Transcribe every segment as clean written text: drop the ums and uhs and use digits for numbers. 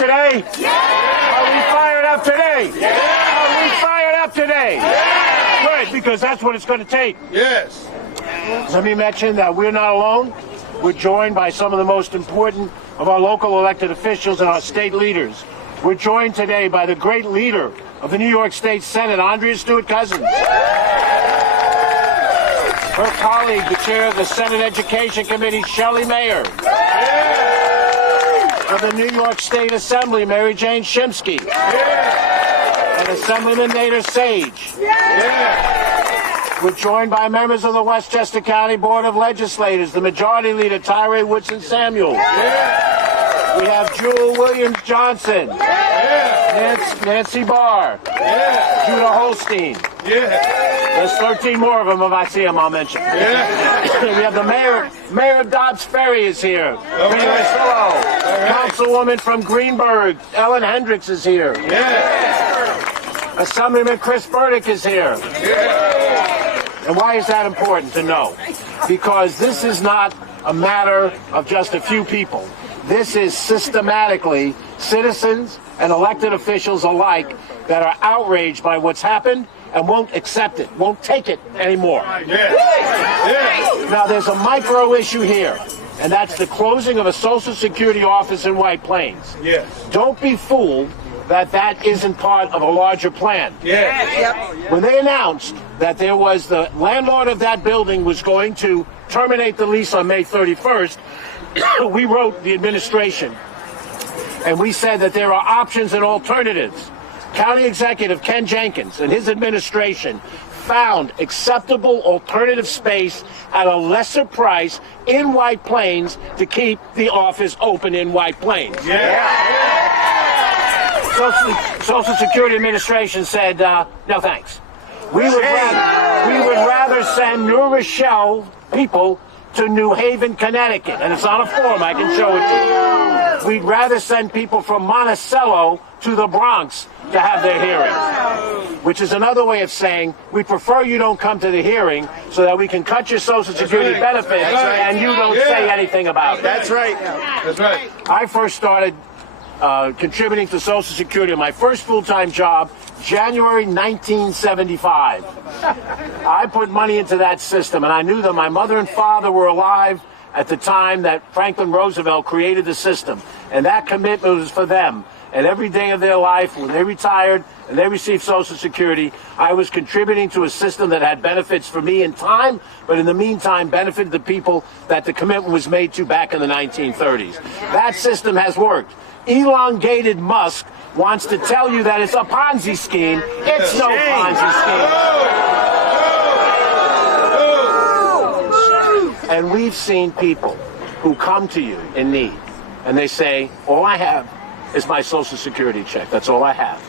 today? Yeah. Are we fired up today? Yeah. Are we fired up today? Yeah. Good, because that's what it's going to take. Yes. Let me mention that we're not alone. We're joined by some of the most important of our local elected officials and our state leaders. We're joined today by the great leader of the New York State Senate, Andrea Stewart-Cousins. Her colleague, the chair of the Senate Education Committee, Shelley Mayer. Of the New York State Assembly, Mary Jane Shimsky. And Assemblyman Nader Sage. We're joined by members of the Westchester County Board of Legislators, the Majority Leader, Tyree Woodson Samuel. We have Jewel Williams Johnson. Nancy Barr. Judah Holstein. There's 13 more of them. If I see them, I'll mention. We have the Mayor of Dobbs Ferry is here. Councilwoman from Greenberg, Ellen Hendricks is here. Assemblyman Chris Burdick is here. And why is that important to know? Because this is not a matter of just a few people. This is systematically citizens and elected officials alike that are outraged by what's happened and won't accept it, won't take it anymore. Now, there's a micro issue here, and that's the closing of a Social Security office in White Plains. Don't be fooled that that isn't part of a larger plan. When they announced that there was the landlord of that building was going to terminate the lease on May 31st, we wrote the administration, and we said that there are options and alternatives. County Executive Ken Jenkins and his administration found acceptable alternative space at a lesser price in White Plains to keep the office open in White Plains. Social Security Administration said, no thanks. We would rather send New Rochelle people to New Haven, Connecticut, and it's on a form, I can show it to you. We'd rather send people from Monticello to the Bronx to have their hearing, which is another way of saying we prefer you don't come to the hearing so that we can cut your Social Security benefits and you don't say anything about it. That's right. I first started contributing to Social Security, my first full-time job, January 1975. I put money into that system, and I knew that my mother and father were alive at the time that Franklin Roosevelt created the system, and that commitment was for them. And every day of their life, when they retired and they received Social Security, I was contributing to a system that had benefits for me in time, but in the meantime benefited the people that the commitment was made to back in the 1930s. That system has worked. Elongated Musk wants to tell you that it's a Ponzi scheme. It's no Ponzi scheme. And we've seen people who come to you in need, and they say, all I have is my Social Security check. That's all I have.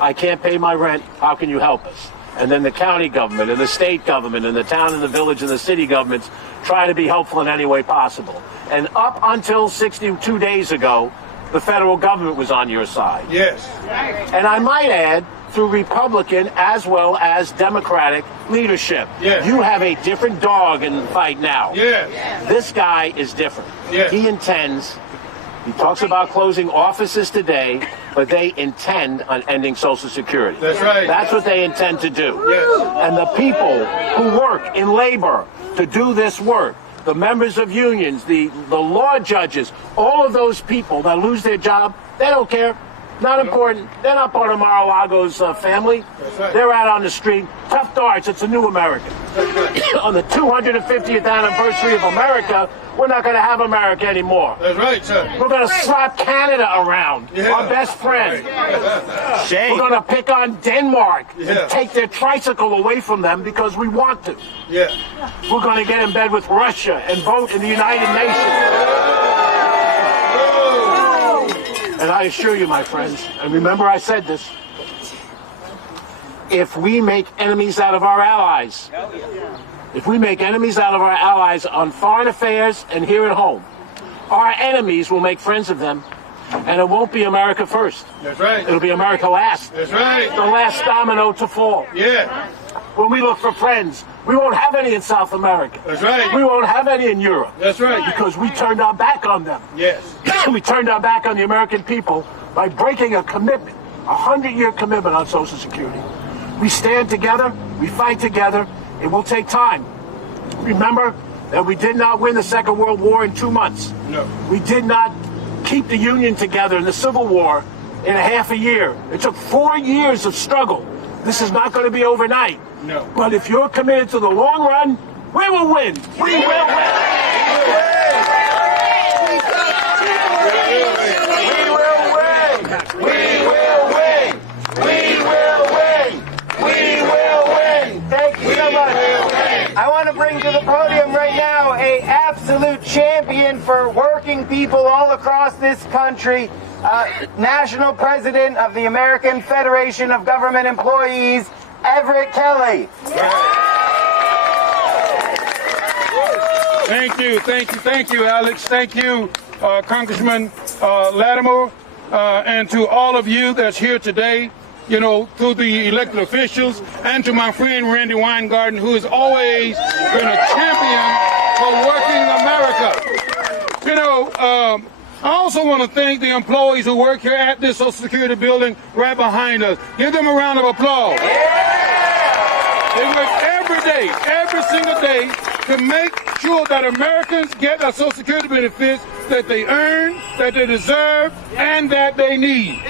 I can't pay my rent. How can you help us? And then the county government and the state government and the town and the village and the city governments try to be helpful in any way possible. And up until 62 days ago, the federal government was on your side. And I might add, through Republican as well as Democratic leadership. You have a different dog in the fight now. This guy is different. He talks about closing offices today, but they intend on ending Social Security. That's what they intend to do. And the people who work in labor to do this work, the members of unions, the law judges, all of those people that lose their job, they don't care. Not important. They're not part of Mar-a-Lago's family. They're out on the street. Tough darts. It's a new America. On the 250th anniversary of America, we're not going to have America anymore. We're going to slap Canada around, our best friend. We're going to pick on Denmark and take their tricycle away from them because we want to. We're going to get in bed with Russia and vote in the United Nations. And I assure you, my friends, and remember I said this, if we make enemies out of our allies, if we make enemies out of our allies on foreign affairs and here at home, our enemies will make friends of them, and it won't be America first. It'll be America last. The last domino to fall. when we look for friends. We won't have any in South America. That's right. We won't have any in Europe. That's right. Because we turned our back on them. Yes. We turned our back on the American people by breaking a commitment, a 100-year commitment on Social Security. We stand together, we fight together. It will take time. Remember that we did not win the Second World War in 2 months. No. We did not keep the Union together in the Civil War in a half a year. It took 4 years of struggle. This is not going to be overnight. No. But if you're committed to the long run, we will win. We will win. Thank you so much. I want to bring to the podium right now an absolute champion for working people all across this country, National President of the American Federation of Government Employees, Everett Kelley. Thank you, Alex. Thank you, Congressman Latimer, and to all of you that's here today, you know, to the elected officials, and to my friend Randy Weingarten, who has always been a champion for working America. You know, I also want to thank the employees who work here at this Social Security building right behind us. Give them a round of applause. They work every day, every single day, to make sure that Americans get the Social Security benefits that they earn, that they deserve, and that they need.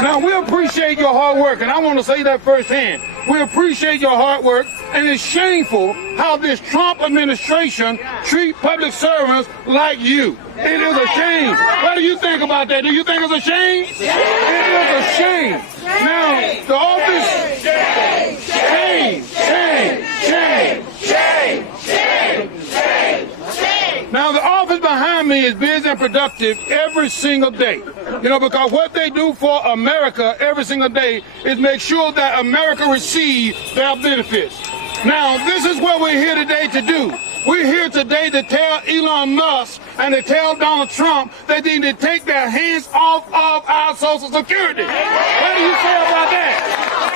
Now, we appreciate your hard work, and I want to say that firsthand. We appreciate your hard work, and it's shameful how this Trump administration treats public servants like you. It is a shame. What do you think about that? Do you think it's a shame? It is a shame. Now, the office... Now, the office behind me is busy and productive every single day. You know, because what they do for America every single day is make sure that America receives their benefits. Now, this is what we're here today to do. We're here today to tell Elon Musk and to tell Donald Trump that they need to take their hands off of our Social Security. What do you say about that?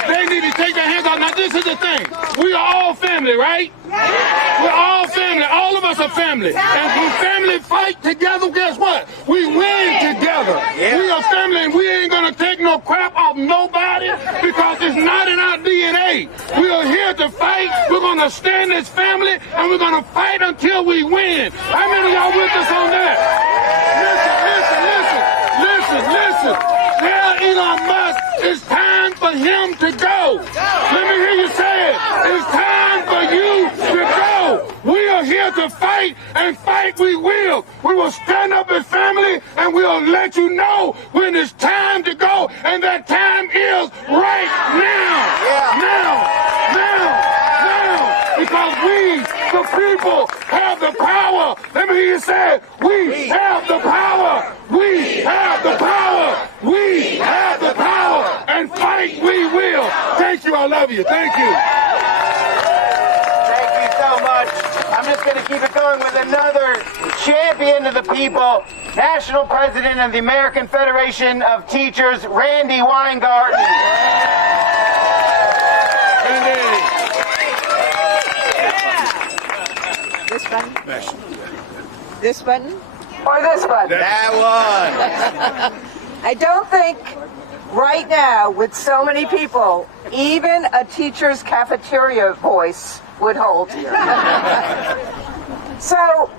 They need to take their hands off. Now, this is the thing. We are all family, right? We're all family. All of us are family. And when family fight together, guess what? We win together. We are family, and we ain't going to take no crap off nobody because it's not in our DNA. We are here to fight. We're going to stand as family, and we're going to fight until we win. How many of y'all with us on that? Listen. Tell Elon Musk it's time for him to go. Let me hear you say it. It's time for you to go. We are here to fight, and fight we will. We will stand up as family, and we'll let you know when it's time to go, and that time is right now. Because we, the people, have the power. Let me hear you say it. We have the power. We have the power. We have the power. And fight we will. Thank you. I love you. Thank you. Thank you so much. I'm just going to keep it going with another champion of the people, National President of the American Federation of Teachers, Randi Weingarten. This button? This button? Or this button? That one. I don't think right now, with so many people, even a teacher's cafeteria voice would hold. So,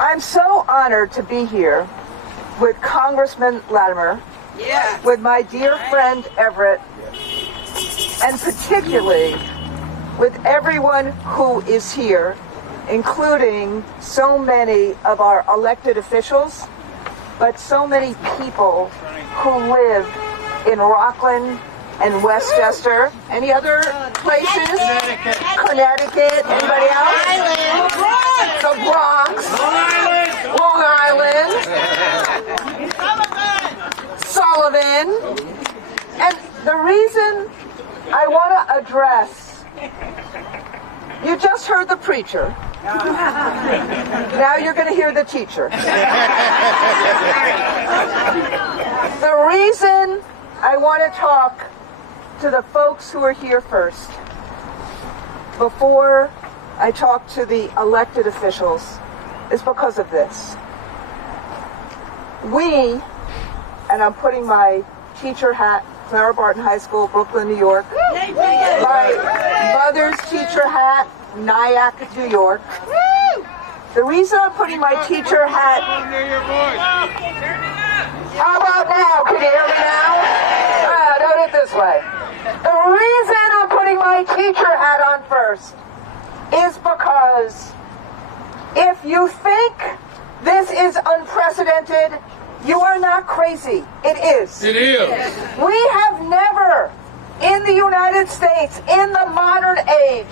I'm so honored to be here with Congressman Latimer, with my dear friend Everett, and particularly with everyone who is here, including so many of our elected officials, but so many people who live in Rockland and Westchester. Any other places? Connecticut. Anybody else? The Bronx. Long Island. Sullivan. And the reason I want to address, you just heard the preacher. Now you're going to hear the teacher. The reason I want to talk to the folks who are here first, before I talk to the elected officials, is because of this. We, and I'm putting my teacher hat, Clara Barton High School, Brooklyn, New York, my mother's teacher hat, Nyack, New York. The reason I'm putting my teacher hat... How about now? Can you hear me now? Do it this way. The reason I'm putting my teacher hat on first is because if you think this is unprecedented, you are not crazy. It is. It is. We have never, in the United States, in the modern age,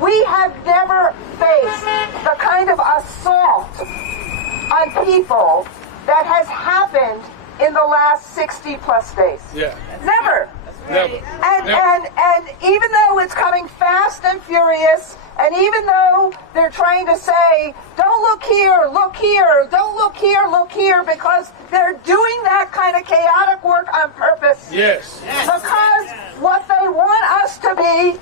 we have never faced the kind of assault on people that has happened in the last 60 plus days. Yeah. Never. Never. And even though it's coming fast and furious, and even though they're trying to say, don't look here, don't look here, because they're doing that kind of chaotic work on purpose. Yes. Because what they want us to be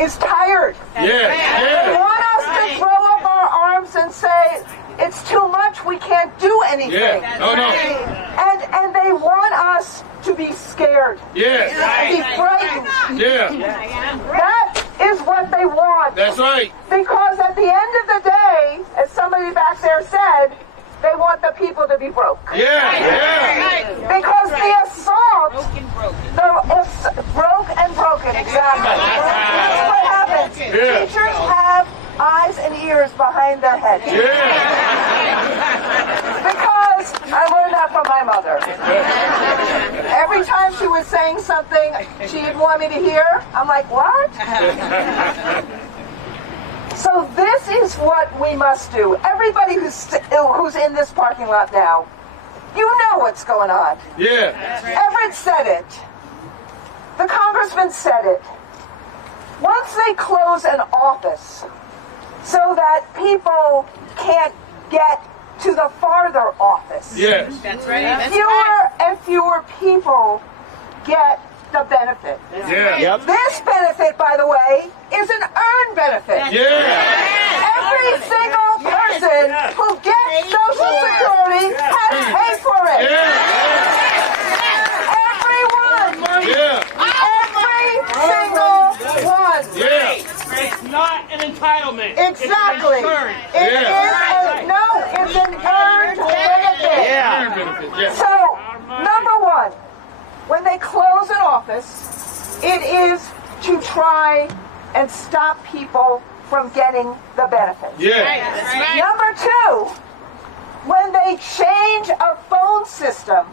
is tired. Yes. They want us to throw up our arms and say, it's too much, we can't do anything. Yeah. No. And they want us to be scared. Yes. To be frightened. Yeah. That is what they want. That's right. Because at the end of the day, as somebody back there said, they want the people to be broke. Yeah. Because the assault, broke and broken, exactly. That's what happens. Yeah. Teachers have eyes and ears behind their heads. Because I learned that from my mother. Every time she was saying something she didn't want me to hear, I'm like, what? So this is what we must do. Everybody who's in this parking lot now, you know what's going on. Yeah. Everett said it. The congressman said it. Once they close an office so that people can't get to the farther office, Yes. That's right. fewer and fewer people get the benefit. Yeah. This benefit, by the way, is an earned benefit. Yeah. Every single person who gets Social Security has to pay for it. Everyone. Yeah. Every single one. Yeah. It's not an entitlement. Exactly. It's insurance. It's an earned benefit. Yeah. So, number one, when they close an office, it is to try and stop people from getting the benefits. Yeah. That's right. Number two, when they change a phone system,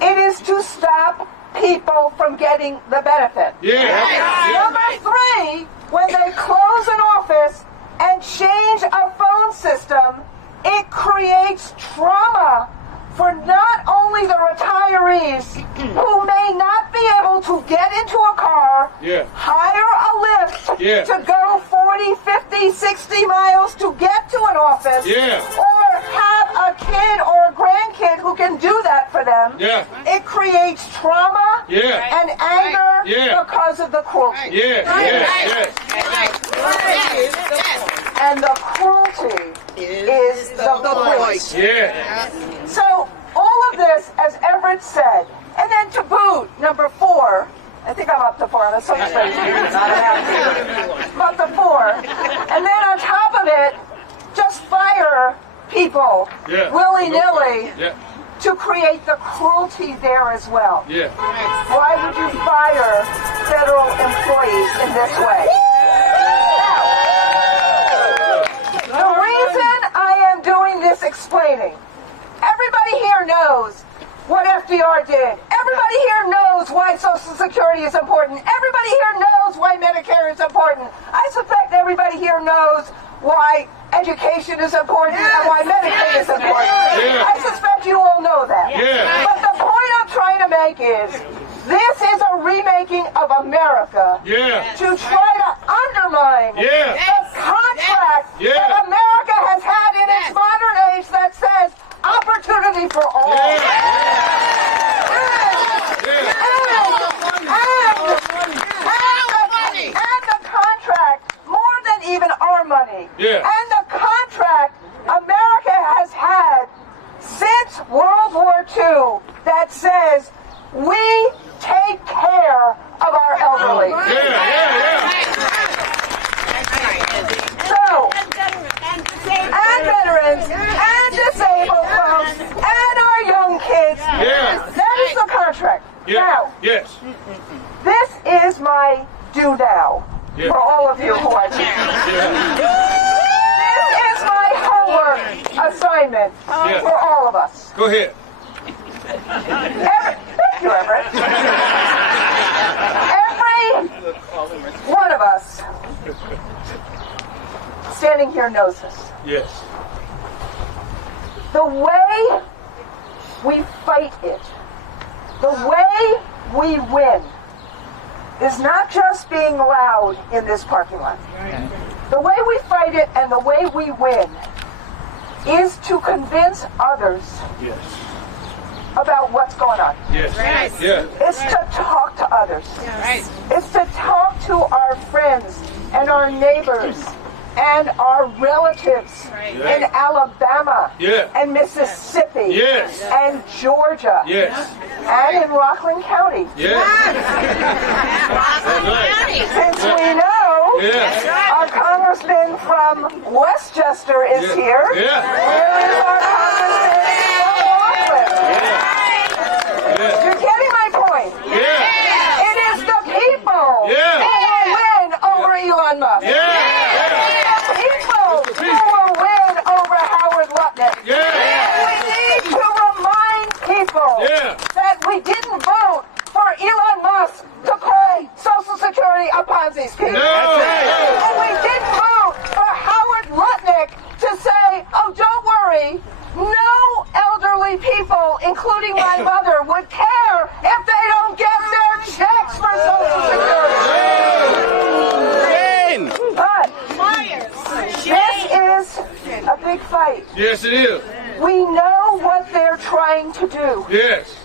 it is to stop people from getting the benefit. Yeah. Number three, when they close an office and change a phone system, it creates trauma for not only the retirees who may not be able to get into a car, hire a lift to go 40, 50, 60 miles to get to an office, or have a kid or a grandkid who can do that for them. It creates trauma and anger because of the cruelty. And the cruelty is the point. So all of this, as Everett said, and then to boot, number four, I think I'm up to four, I'm so excited. I'm up to four. And then on top of it, just fire people willy-nilly to create the cruelty there as well. Why would you fire federal employees in this way? The reason I am doing this explaining, everybody here knows what FDR did. Everybody here knows why Social Security is important. Everybody here knows why Medicare is important. I suspect everybody here knows why education is important and why Medicaid is important. I suspect you all know that. But the point I'm trying to make is, this is a remaking of America to try to undermine the contract that America has had in its modern age that says opportunity for all. And This is my do now for all of you who are teaching. This is my homework assignment for all of us. Go ahead. Thank you, Everett. Every one of us standing here knows this. Yes. The way we fight it, the way we win, is not just being loud in this parking lot. The way we fight it and the way we win is to convince others about what's going on. Yes. Right. Yeah. It's to talk to others. Right. It's to talk to our friends and our neighbors and our relatives in Alabama and Mississippi and Georgia and in Rockland County. Since we know our congressman from Westchester is here, where is our congressman from Rockland? You're getting my point. It is the people who will win over Elon Musk. People who will win over Howard Lutnick. We need to remind people that we didn't vote for Elon Musk to call Social Security a Ponzi scheme. And we didn't vote for Howard Lutnick to say, oh, don't worry, no elderly people, including my mother, would care if they don't get their checks for Social Security. But this is a big fight. Yes, it is. We know what they're trying to do. Yes.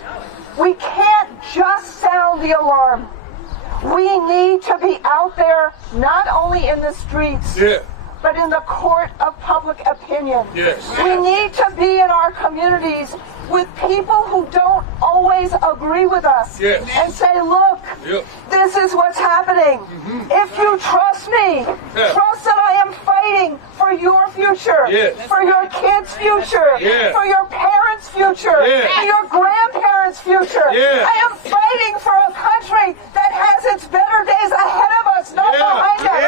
We can't just sound the alarm. We need to be out there, not only in the streets, but in the court of public opinion. Yes. We need to be in our communities with people who don't always agree with us and say, look, this is what's happening. If you trust me, trust that I am fighting for your future, for your kids' future, for your parents' future, for your grandparents' future. I am fighting for a country that has its better days ahead of us, not behind us.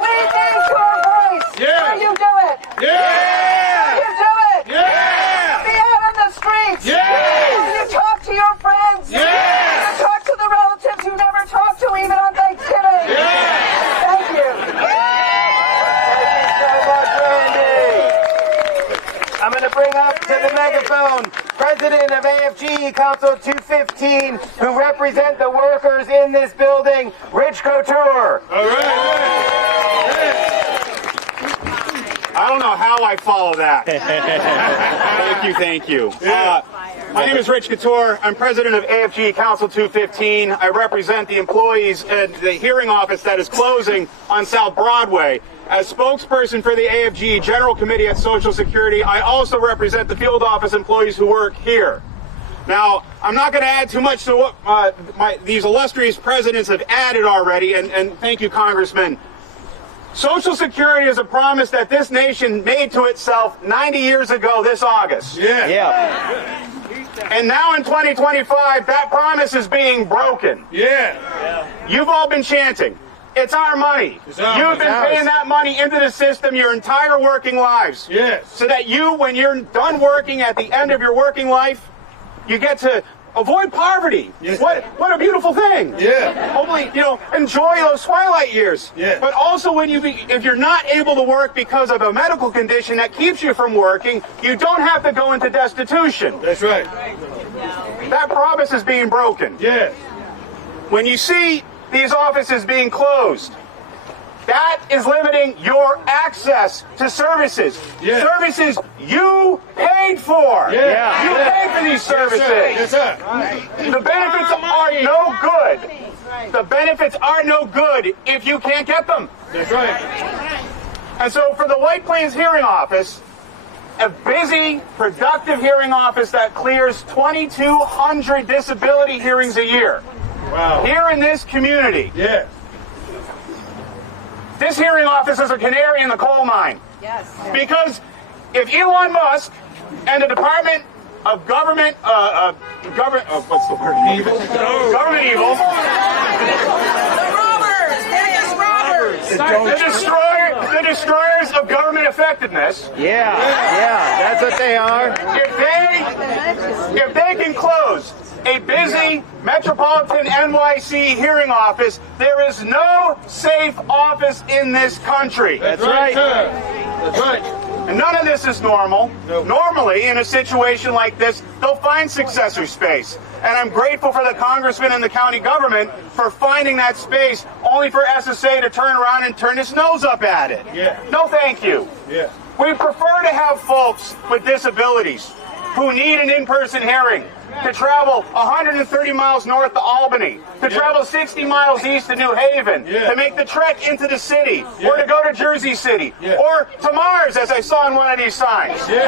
We need your voice. Will you do it? Will you do it? Be out on the streets. Will you talk to your friends? Will you talk to the relatives you never talk to even on Thanksgiving? Thank you. Thank you so much, Randy. I'm going to bring up to the megaphone President of AFGE Council 215, who represent the workers in this building, Rich Couture. All right. I don't know how I follow that. Thank you. My name is Rich Couture. I'm president of AFGE Council 215. I represent the employees at the hearing office that is closing on South Broadway. As spokesperson for the AFGE General Committee at Social Security, I also represent the field office employees who work here. Now, I'm not going to add too much to what these illustrious presidents have added already, and thank you, Congressman. Social Security is a promise that this nation made to itself 90 years ago this August. And now in 2025, that promise is being broken. You've all been chanting, it's our money. You've been paying that money into the system your entire working lives. So that you, when you're done working at the end of your working life, you get to avoid poverty. What a beautiful thing. Hopefully, enjoy those twilight years. But also if you're not able to work because of a medical condition that keeps you from working, you don't have to go into destitution. That's right. That promise is being broken. When you see these offices being closed, that is limiting your access to services. Services you paid for. You paid for these services. The benefits are no good. The benefits are no good if you can't get them. That's right. And so for the White Plains hearing office, a busy, productive hearing office that clears 2,200 disability hearings a year. Here in this community. This hearing office is a canary in the coal mine. Because if Elon Musk and the Department of government, what's the word? Evil. Government evil. The destroyers of government effectiveness. Yeah, that's what they are. If they can close a busy metropolitan NYC hearing office, there is no safe office in this country. That's right. That's right. And none of this is normal. Nope. Normally, in a situation like this, they'll find successor space. And I'm grateful for the congressman and the county government for finding that space, only for SSA to turn around and turn its nose up at it. Yeah. No, thank you. Yeah. We prefer to have folks with disabilities who need an in-person hearing to travel 130 miles north to Albany, to travel 60 miles east to New Haven, to make the trek into the city, or to go to Jersey City, or to Mars, as I saw on one of these signs. They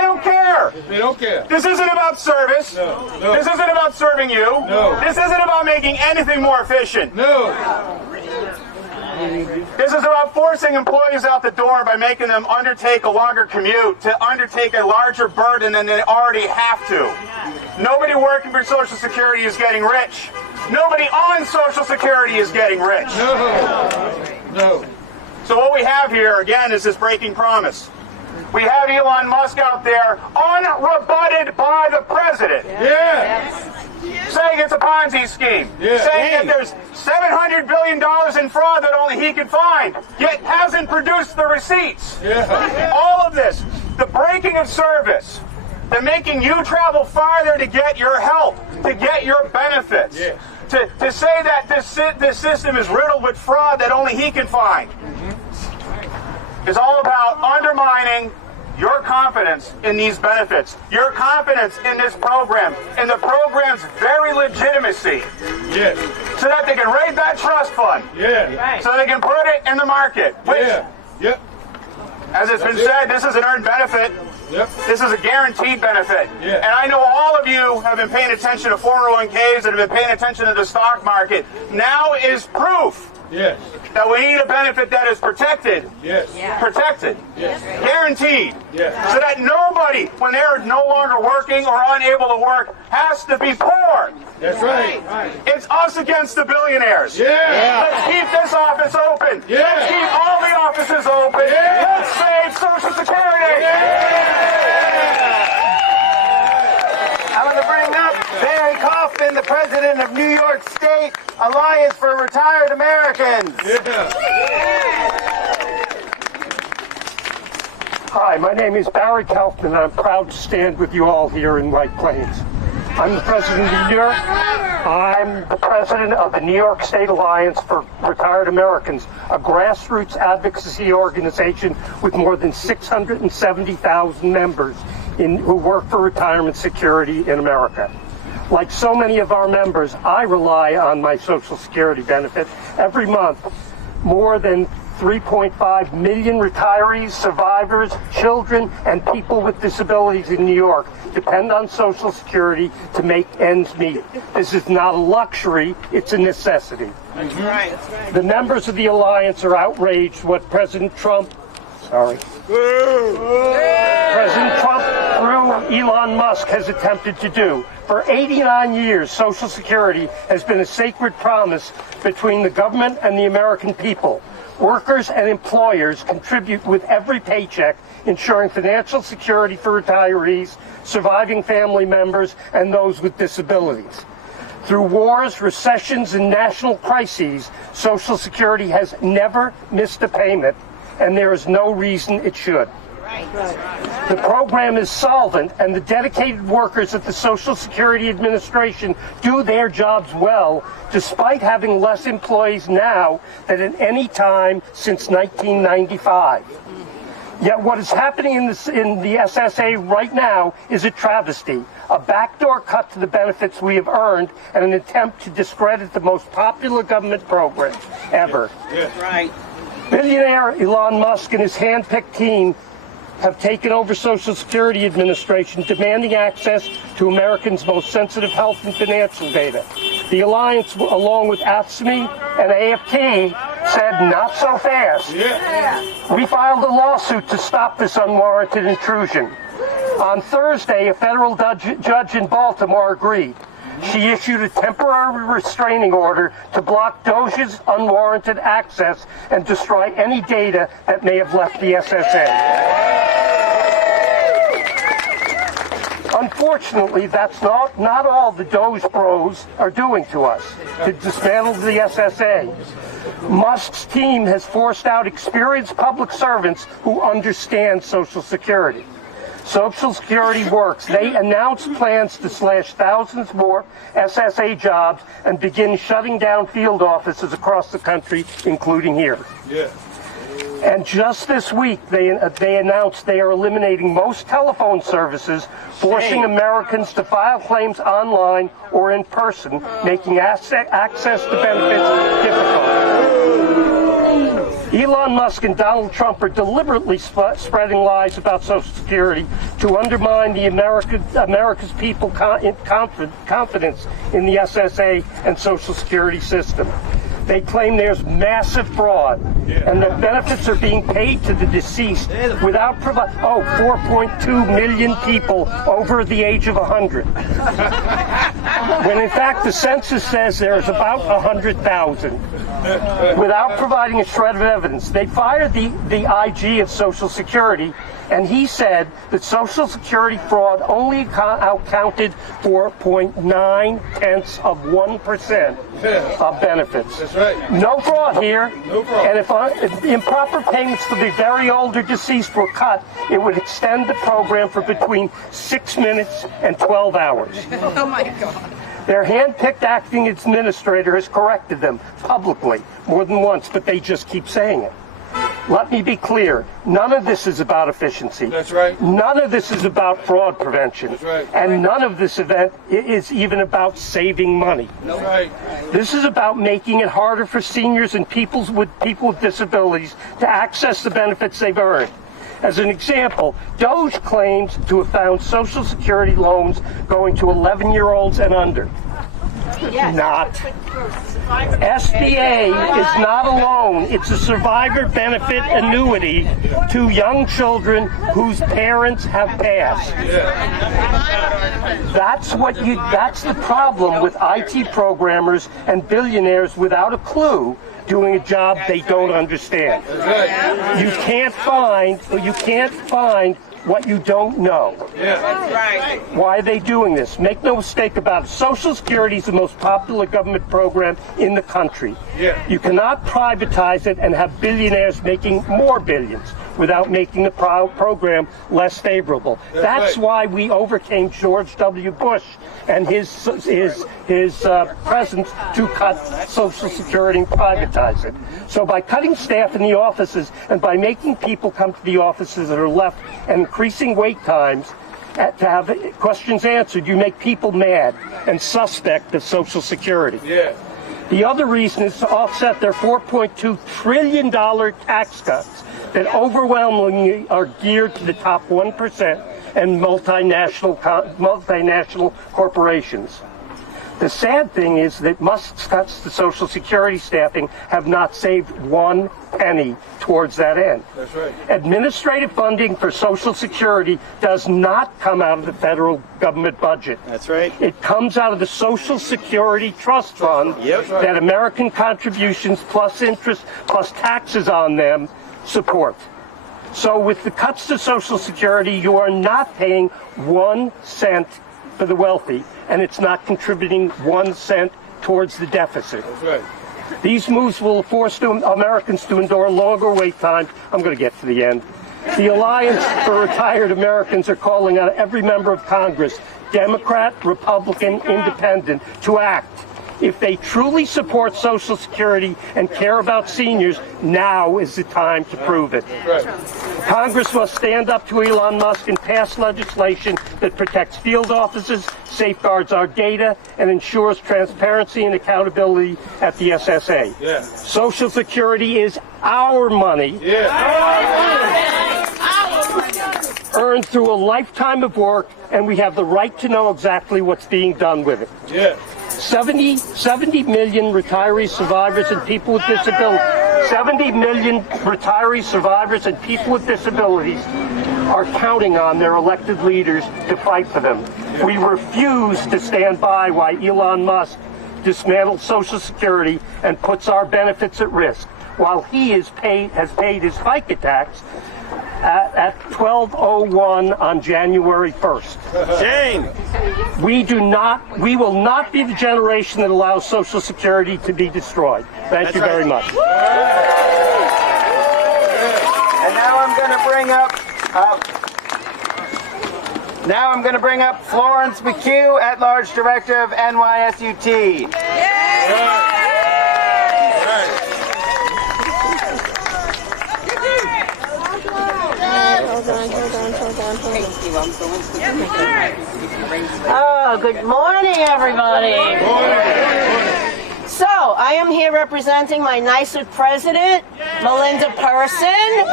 don't care. They don't care. This isn't about service. No. This isn't about serving you. No. This isn't about making anything more efficient. No. This is about forcing employees out the door by making them undertake a longer commute, to undertake a larger burden than they already have to. Nobody working for Social Security is getting rich. Nobody on Social Security is getting rich. No. So what we have here, again, is this breaking promise. We have Elon Musk out there, unrebutted by the president. Saying it's a Ponzi scheme. Saying that there's $700 billion in fraud that only he can find, yet hasn't produced the receipts. All of this, the breaking of service, the making you travel farther to get your help, to get your benefits. To say that this system is riddled with fraud that only he can find. Is all about undermining your confidence in these benefits, your confidence in this program, in the program's very legitimacy, so that they can raise that trust fund, so they can put it in the market, which, as it's been said, this is an earned benefit. This is a guaranteed benefit. And I know all of you have been paying attention to 401ks and have been paying attention to the stock market. Now is proof that we need a benefit that is protected, protected, guaranteed, so that nobody, when they're no longer working or unable to work, has to be poor. That's right. It's us against the billionaires. Let's keep this office open. Let's keep all the offices open. Let's save Social Security. I'm going to bring up Barry Kaufman, the president of New York State Alliance for Retired Americans. Hi, my name is Barry Kaufman, and I'm proud to stand with you all here in White Plains. I'm the president of New York. I'm the president of the New York State Alliance for Retired Americans, a grassroots advocacy organization with more than 670,000 members who work for retirement security in America. Like so many of our members, I rely on my Social Security benefit every month. More than 3.5 million retirees, survivors, children, and people with disabilities in New York depend on Social Security to make ends meet. This is not a luxury, it's a necessity. That's right. The members of the Alliance are outraged what President Trump through Elon Musk has attempted to do. For 89 years, Social Security has been a sacred promise between the government and the American people. Workers and employers contribute with every paycheck, ensuring financial security for retirees, surviving family members, and those with disabilities. Through wars, recessions, and national crises, Social Security has never missed a payment, and there is no reason it should. The program is solvent, and the dedicated workers at the Social Security Administration do their jobs well, despite having less employees now than at any time since 1995. Yet what is happening in the SSA right now is a travesty, a backdoor cut to the benefits we have earned, and an attempt to discredit the most popular government program ever. Billionaire Elon Musk and his hand-picked team have taken over Social Security Administration, demanding access to Americans' most sensitive health and financial data. The Alliance, along with AFGE and AFGE, said not so fast. We filed a lawsuit to stop this unwarranted intrusion. On Thursday, a federal judge in Baltimore agreed. She issued a temporary restraining order to block DOGE's unwarranted access and destroy any data that may have left the SSA. Unfortunately, that's not all the DOGE bros are doing to us to dismantle the SSA. Musk's team has forced out experienced public servants who understand Social Security. Social Security works. They announced plans to slash thousands more SSA jobs and begin shutting down field offices across the country, including here. Yeah. And just this week, they announced they are eliminating most telephone services, forcing Americans to file claims online or in person, making access to benefits difficult. Elon Musk and Donald Trump are deliberately spreading lies about Social Security to undermine the America's people confidence in the SSA and Social Security system. They claim there's massive fraud and that benefits are being paid to the deceased without providing, 4.2 million people over the age of 100. When in fact the census says there's about 100,000. Without providing a shred of evidence. They fired the IG of Social Security, and he said that Social Security fraud only counted for 0.9% of benefits. That's right. No fraud here. No fraud. And if improper payments to the very old or deceased were cut, it would extend the program for between 6 minutes and 12 hours. Oh my God. Their hand-picked acting administrator has corrected them publicly more than once, but they just keep saying it. Let me be clear. None of this is about efficiency. That's right. None of this is about fraud prevention. That's right. And none of this event is even about saving money. That's right. This is about making it harder for seniors and people with disabilities to access the benefits they've earned. As an example, DOGE claims to have found Social Security loans going to 11-year-olds and under. Yes. Not. SBA is not a loan. It's a survivor benefit annuity to young children whose parents have passed. That's the problem with IT programmers and billionaires without a clue doing a job they don't understand. You can't find what you don't know. Yeah. Right. Why are they doing this? Make no mistake about it. Social Security is the most popular government program in the country. Yeah. You cannot privatize it and have billionaires making more billions without making the program less favorable. That's right. why we overcame George W. Bush and his presence to cut Social Security and privatize it. So by cutting staff in the offices and by making people come to the offices that are left and increasing wait times to have questions answered, you make people mad and suspect of Social Security. Yeah. The other reason is to offset their $4.2 trillion tax cuts that overwhelmingly are geared to the top 1% and multinational corporations. The sad thing is that Musk's cuts to Social Security staffing have not saved one penny towards that end. That's right. Administrative funding for Social Security does not come out of the federal government budget. That's right. It comes out of the Social Security Trust Fund that American contributions plus interest plus taxes on them support. So with the cuts to Social Security, you are not paying 1 cent for the wealthy, and it's not contributing 1 cent towards the deficit. That's right. These moves will force Americans to endure longer wait times. I'm going to get to the end. The Alliance for Retired Americans are calling on every member of Congress, Democrat, Republican, Independent, to act. If they truly support Social Security and care about seniors, now is the time to prove it. Right. Congress must stand up to Elon Musk and pass legislation that protects field offices, safeguards our data, and ensures transparency and accountability at the SSA. Yeah. Social Security is our money, earned through a lifetime of work, and we have the right to know exactly what's being done with it. Yeah. 70 million retirees, survivors, and people with disabilities. 70 million retirees, survivors, and people with disabilities are counting on their elected leaders to fight for them. We refuse to stand by while Elon Musk dismantles Social Security and puts our benefits at risk, while he has paid his FICA tax at 12:01 on January 1st. Shame. We will not be the generation that allows Social Security to be destroyed. Thank you very much. And now I'm going to bring up Florence McCue, at-large director of NYSUT. Oh, good morning, everybody. So, I am here representing my NYSUT president, Melinda Person,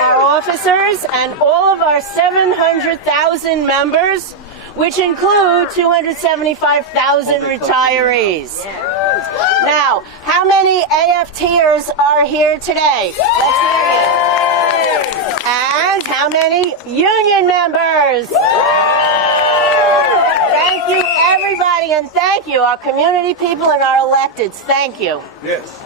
our officers, and all of our 700,000 members, which include 275,000 retirees. Now, how many AFTers are here today? Let's hear it. And how many union members? Thank you, everybody, and thank you, our community people and our electeds. Thank you. Yes.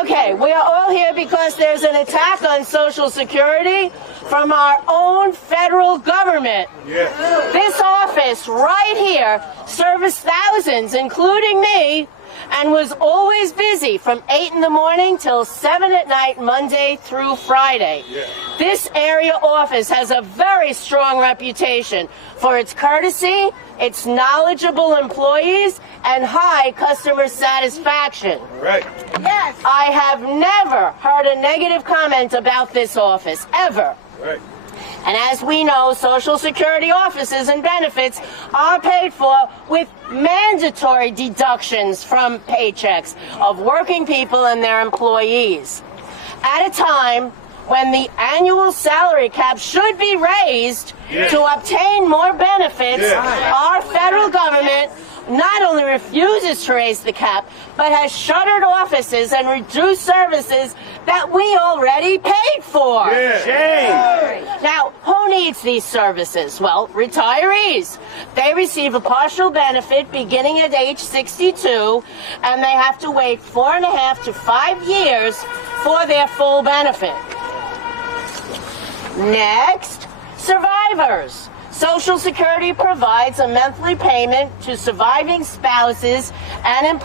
Okay, we are all here because there's an attack on Social Security from our own federal government. Yes. This office right here serviced thousands, including me, and was always busy from 8 in the morning till 7 at night, Monday through Friday. Yeah. This area office has a very strong reputation for its courtesy, its knowledgeable employees, and high customer satisfaction. Right. Yes. I have never heard a negative comment about this office, ever. Right. And as we know, Social Security offices and benefits are paid for with mandatory deductions from paychecks of working people and their employees. At a time when the annual salary cap should be raised to obtain more benefits, our federal government not only refuses to raise the cap, but has shuttered offices and reduced services that we already paid for. Shame. Now, who needs these services? Well, retirees. They receive a partial benefit beginning at age 62, and they have to wait 4.5 to 5 years for their full benefit. Next, survivors. Social Security provides a monthly payment to surviving spouses and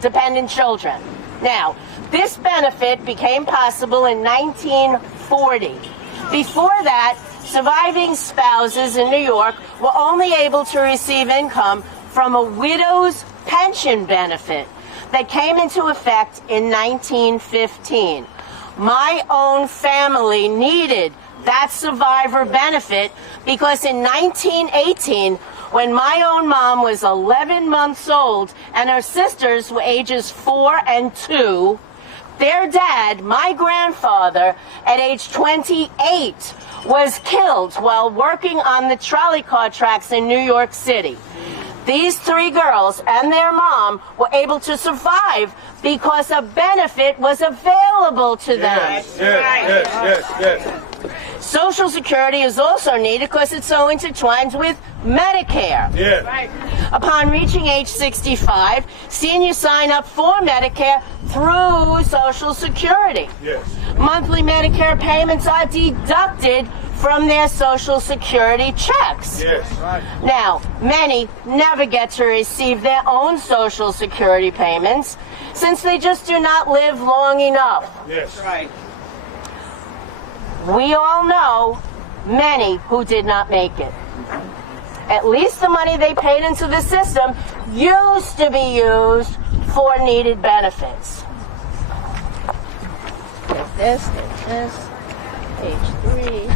dependent children. Now, this benefit became possible in 1940. Before that, surviving spouses in New York were only able to receive income from a widow's pension benefit that came into effect in 1915. My own family needed that survivor benefit because in 1918, when my own mom was 11 months old and her sisters were ages 4 and 2, their dad, my grandfather, at age 28, was killed while working on the trolley car tracks in New York City. These 3 girls and their mom were able to survive because a benefit was available to them. Yes. Social Security is also needed because it's so intertwined with Medicare. Yes. Right. Upon reaching age 65, seniors sign up for Medicare through Social Security. Yes. Monthly Medicare payments are deducted from their Social Security checks. Yes. Now, many never get to receive their own Social Security payments since they just do not live long enough. Yes. Right. We all know many who did not make it. At least the money they paid into the system used to be used for needed benefits. Take this, page 3.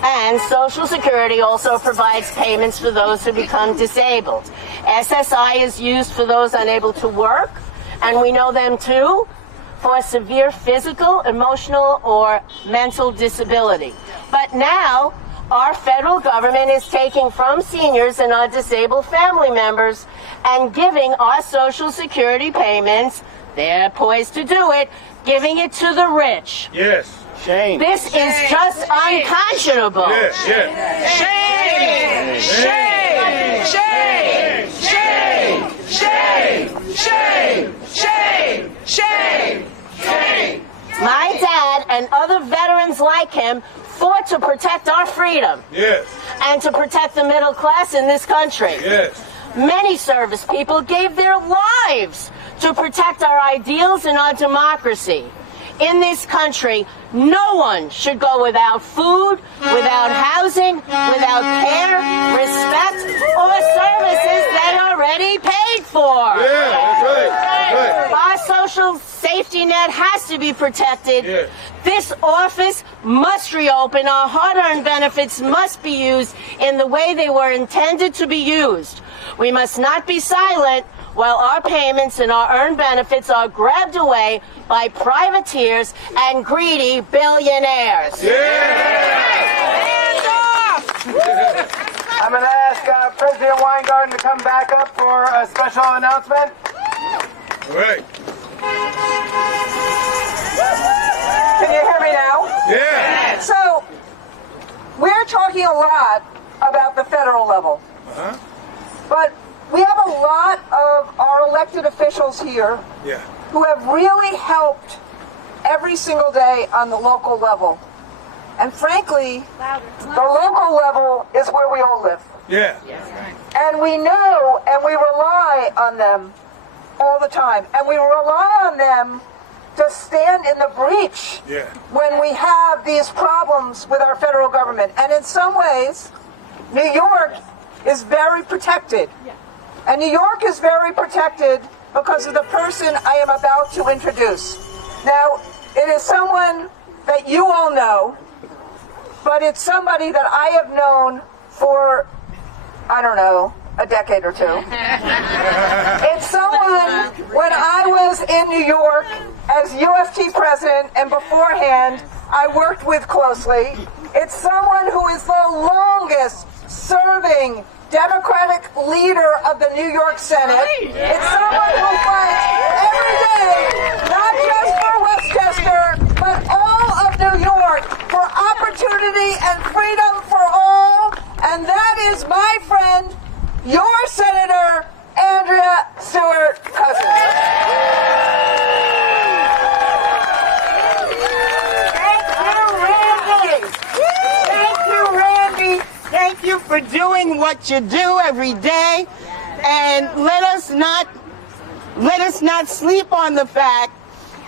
And Social Security also provides payments for those who become disabled. SSI is used for those unable to work, and we know them too for severe physical, emotional, or mental disability. But now, our federal government is taking from seniors and our disabled family members and giving our Social Security payments, they're poised to do it, giving it to the rich. Yes. Shame. This is just unconscionable. Yes, yes. Shame! Shame! Shame! Shame! Shame! Shame! Shame! Shame! My dad and other veterans like him fought to protect our freedom. Yes. And to protect the middle class in this country. Yes. Many service people gave their lives to protect our ideals and our democracy. In this country, no one should go without food, without housing, without care, respect, or services they already paid for. Yeah, that's right. That's right. Our social safety net has to be protected. Yeah. This office must reopen. Our hard-earned benefits must be used in the way they were intended to be used. We must not be silent while our payments and our earned benefits are grabbed away by privateers and greedy billionaires. Hands off! I'm going to ask President Weingarten to come back up for a special announcement. All right. Can you hear me now? Yeah. So, we're talking a lot about the federal level. But we have a lot of our elected officials here Yeah. who have really helped every single day on the local level. And frankly, the local level is where we all live. Yeah. And we know and we rely on them all the time. And we rely on them to stand in the breach Yeah. when we have these problems with our federal government. And in some ways, New York is very protected. And New York is very protected because of the person I am about to introduce. Now, it is someone that you all know, but it's somebody that I have known for, I don't know, a decade or two. It's someone, when I was in New York as UFT president and beforehand, I worked with closely. It's someone who is the longest serving Democratic leader of the New York Senate. It's someone who fights every day, not just for Westchester, but all of New York for opportunity and freedom for all. And that is my friend, your Senator, Andrea Stewart Cousins. Thank you for doing what you do every day, and let us not sleep on the fact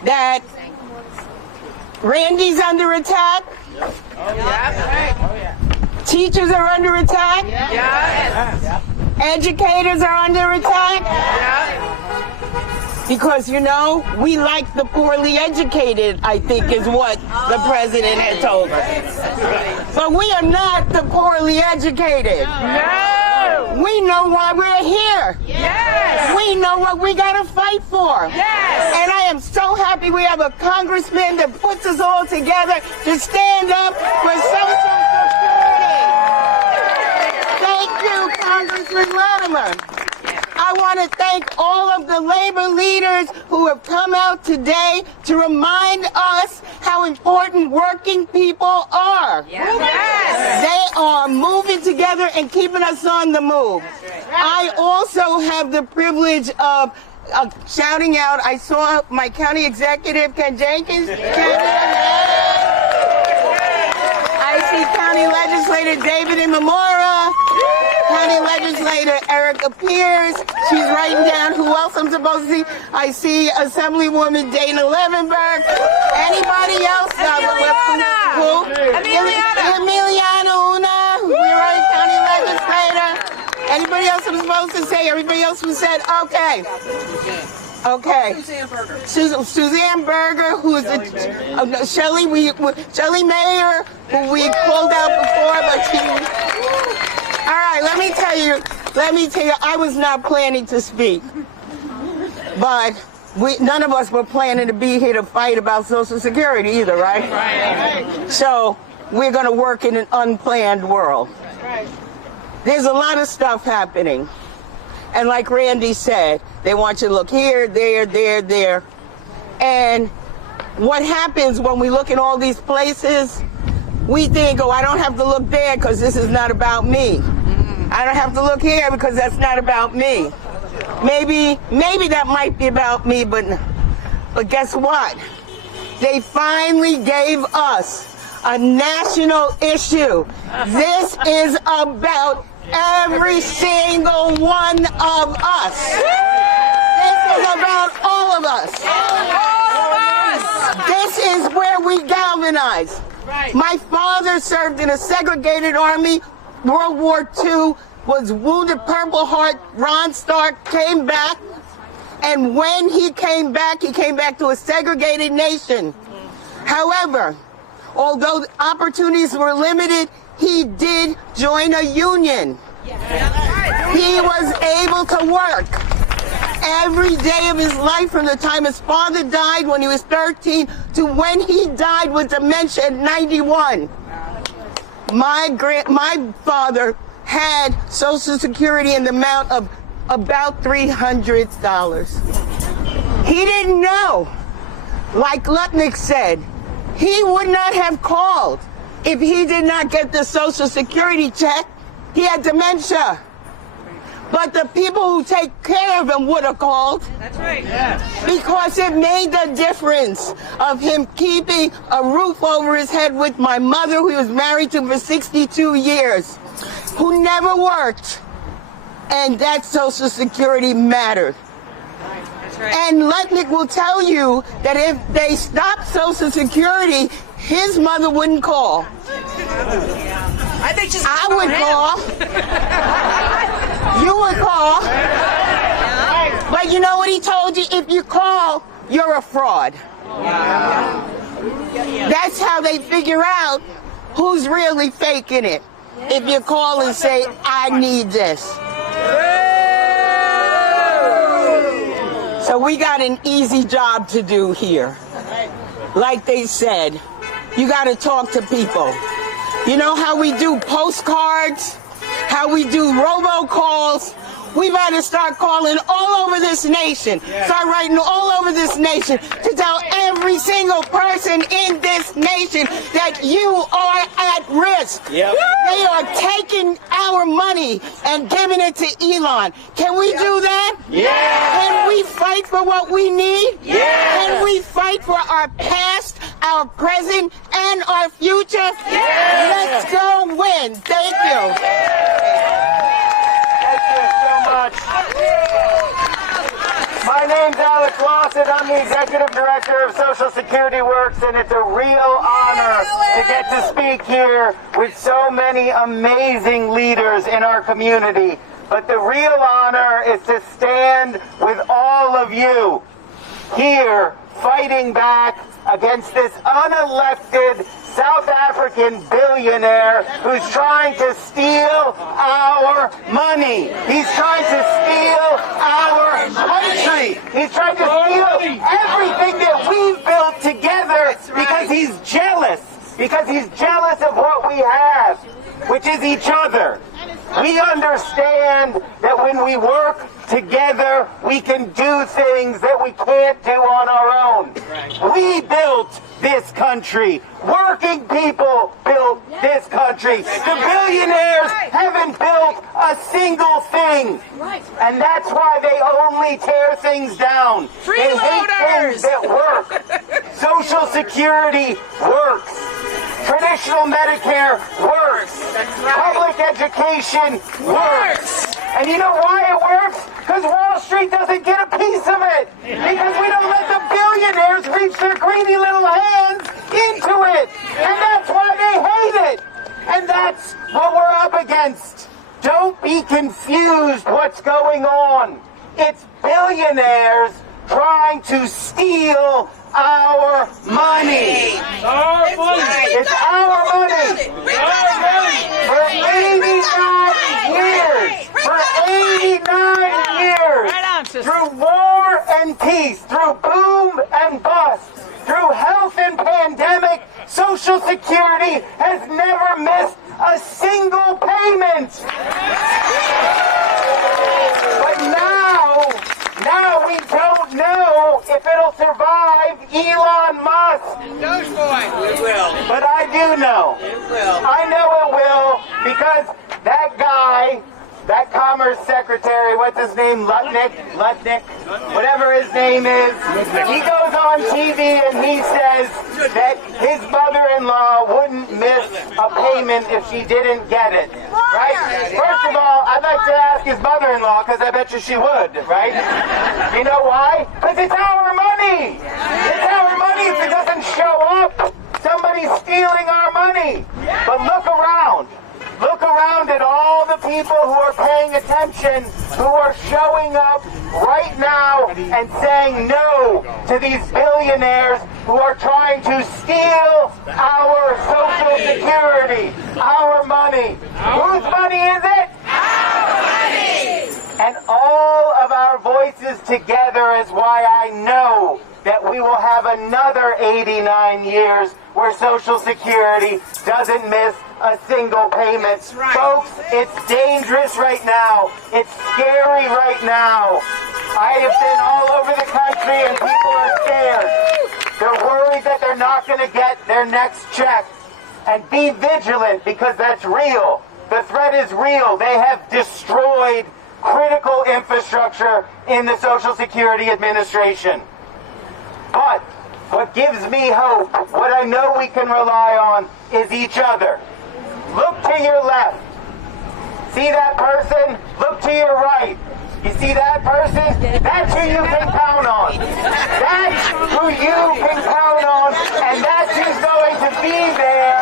that Randi's under attack. Teachers are under attack. Educators are under attack. Because, you know, we like the poorly educated, I think is what the president had told us. But we are not the poorly educated. No! We know why we're here. Yes! We know what we got to fight for. Yes! And I am so happy we have a congressman that puts us all together to stand up for Social Security. Thank you, Congressman Latimer. I want to thank all of the labor leaders who have come out today to remind us how important working people are. Yes. They are moving together and keeping us on the move. I also have the privilege of shouting out. I saw my county executive, Ken Jenkins. I see County Legislator David Imamura. County Legislator Erica Pierce. She's writing down who else I'm supposed to see. I see Assemblywoman Dana Levenberg. Anybody else? Emiliana. Emiliana Una. We're right, County Legislator. Anybody else I'm supposed to say? Everybody else was said? Okay. Okay. Suzanne Berger, who is Shelley Mayer, who we called out before, but she. All right, let me tell you, I was not planning to speak, but none of us were planning to be here to fight about Social Security either, right? Right. So we're going to work in an unplanned world. Right. There's a lot of stuff happening, and like Randi said, they want you to look here, there, and what happens when we look in all these places, we think, oh, I don't have to look there because this is not about me. I don't have to look here because that's not about me. Maybe that might be about me, but guess what? They finally gave us a national issue. This is about every single one of us. This is about all of us. This is where we galvanize. My father served in a segregated army, World War II, was wounded Purple Heart. Ron Stark came back, and when he came back to a segregated nation. However, although opportunities were limited, he did join a union. He was able to work every day of his life from the time his father died when he was 13 to when he died with dementia at 91. My father had Social Security in the amount of about $300. He didn't know. Like Lutnick said, he would not have called if he did not get the Social Security check. He had dementia. But the people who take care of him would have called. That's right. Because it made the difference of him keeping a roof over his head with my mother, who he was married to for 62 years, who never worked. And that Social Security mattered. That's right. And Lutnick will tell you that if they stopped Social Security, his mother wouldn't call. I think just I would call. You would call. But you know what he told you? If you call, you're a fraud. That's how they figure out who's really faking it. If you call and say, I need this. So we got an easy job to do here. Like they said, you got to talk to people. You know how we do postcards, how we do robocalls? We've got to start calling all over this nation, start writing all over this nation to tell every single person in this nation that you are at risk. Yep. They are taking our money and giving it to Elon. Can we do that? Yeah. Can we fight for what we need? Yeah. Can we fight for our past, our present, and our future? Yeah. Let's go win. Thank you. My name's Lawson. I'm the Executive Director of Social Security Works, and it's a real honor to get to speak here with so many amazing leaders in our community. But the real honor is to stand with all of you here fighting back against this unelected South African billionaire who's trying to steal our money. He's trying to steal our country. He's trying to steal everything that we've built together because he's jealous. Because he's jealous of what we have, which is each other. We understand that when we work together, we can do things that we can't do on our own. We built this country. Working people built this country. The billionaires haven't built a single thing. And that's why they only tear things down. They hate things that work. Social Security works. Traditional Medicare works. Public education works. And you know why it works? Because Wall Street doesn't get a piece of it. Because we don't let the billionaires reach their greedy little hands into it. And that's why they hate it. And that's what we're up against. Don't be confused what's going on. It's billionaires trying to steal our money. Our money. It's our money. For 89 years. For 89 years. Through war and peace. Through boom and bust. Through health and pandemic. Social Security has never missed a single payment. But now Now we don't know if it'll survive Elon Musk. It will. But I do know. It will. I know it will because that guy, that Commerce Secretary, what's his name, Lutnick, whatever his name is, he goes on TV and he says that his mother-in-law wouldn't miss a payment if she didn't get it, right? First of all, I'd like to ask his mother-in-law, because I bet you she would, right? You know why? Because it's our money! It's our money if it doesn't show up! Somebody's stealing our money! But look around. Look around at all the people who are paying attention, who are showing up right now and saying no to these billionaires who are trying to steal our Social Security, our money. Whose money is it? Our money! And all of our voices together is why I know that we will have another 89 years where Social Security doesn't miss a single payment. Right. Folks, it's dangerous right now. It's scary right now. I have been all over the country and people are scared. They're worried that they're not going to get their next check. And be vigilant because that's real. The threat is real. They have destroyed critical infrastructure in the Social Security Administration. But what gives me hope, what I know we can rely on, is each other. Look to your left. See that person? Look to your right. You see that person? That's who you can count on. That's who you can count on, and that's who's going to be there